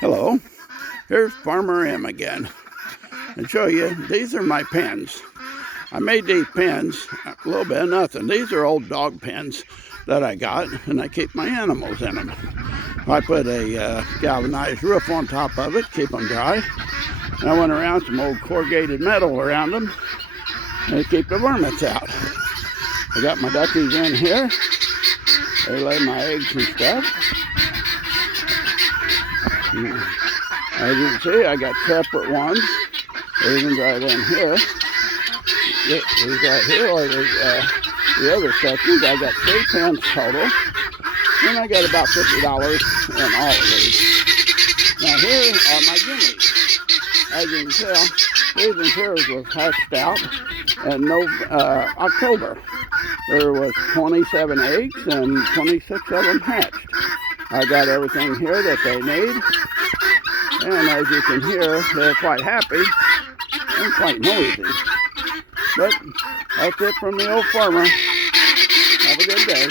Hello, here's Farmer M again. And show you, these are my pens. I made these pens, a little bit of nothing. These are old dog pens that I got, and I keep my animals in them. I put a galvanized roof on top of it, keep them dry. And I went around some old corrugated metal around them, and keep the vermins out. I got my duckies in here. They lay my eggs and stuff. As you can see, I got separate ones. Even right in here. These right here are the other sections. I got 3 pens total. And I got about $50 in all of these. Now here are my guineas. As you can tell, these materials was hatched out in October. There was 27 eggs and 26 of them hatched. I got everything here that they need. And as you can hear, they're quite happy and quite noisy. But that's it from the old farmer. Have a good day.